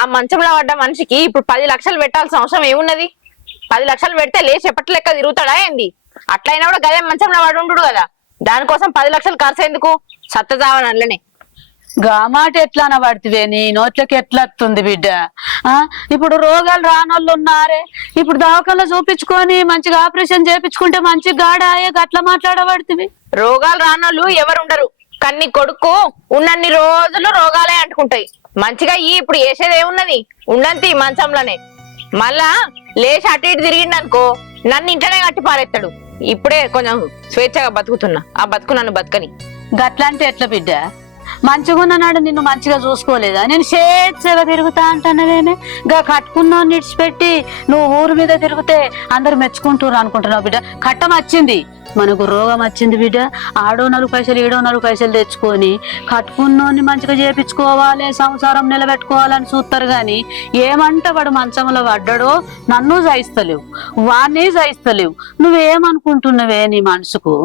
ఆ మంచంలో పడ్డ మనిషికి ఇప్పుడు 10 లక్షలు పెట్టాల్సిన అవసరం ఏమున్నది? 10 లక్షలు పెడితే లేచి ఎప్పటి లెక్క తిరుగుతాడా ఏంది? అట్లయినా కూడా గదే మంచంలో పడి ఉండు కదా. దానికోసం 10 లక్షలు ఖర్చు ఎందుకు? సత్తజావనల్లనే. గా మాట ఎట్లా అనబడితివే, నీ నోట్లకి ఎట్లా వస్తుంది బిడ్డ? ఇప్పుడు రోగాలు రానోళ్ళు ఉన్నారే, ఇప్పుడు దవాఖానలో చూపించుకొని మంచిగా ఆపరేషన్ చేపించుకుంటే మంచిగా గాడాయే, గట్లా మాట్లాడబడితివి. రోగాలు రానోళ్ళు ఎవరుండరు, కన్ని కొడుకు ఉన్నన్ని రోజులు రోగాలే అంటుకుంటాయి. మంచిగా ఇప్పుడు వేసేది ఏమున్నది? ఉండంతి మంచంలోనే. మళ్ళా లేచి అటు ఇటు తిరిగిండనుకో నన్ను ఇంట్లోనే కట్టి పారేస్తాడు. ఇప్పుడే కొంచెం స్వేచ్ఛగా బతుకుతున్నా, ఆ బతుకు నన్ను బతకని. గట్లంటే ఎట్లా బిడ్డ? మంచిగా ఉన్ననాడు నిన్ను మంచిగా చూసుకోలేదా? నేను స్వేచ్ఛగా తిరుగుతా అంటున్నవేమే? గా కట్టుకున్నావు నిడిచిపెట్టి నువ్వు ఊరు మీద తిరిగితే అందరు మెచ్చుకుంటారు అనుకుంటున్నావు బిడ్డ. కట్టం వచ్చింది, మనకు రోగం వచ్చింది బిడ్డ. ఆడో 4 పైసలు ఈడో 4 పైసలు తెచ్చుకొని కట్టుకున్నోని మంచిగా చేపించుకోవాలి, సంసారం నిలబెట్టుకోవాలని చూస్తారు గాని ఏమంట వాడు మంచంలో పడ్డాడో నన్ను సహిస్తలేవు, వాడిని సహిస్తలేవు. నువ్వేమనుకుంటున్నావే నీ మనసుకు?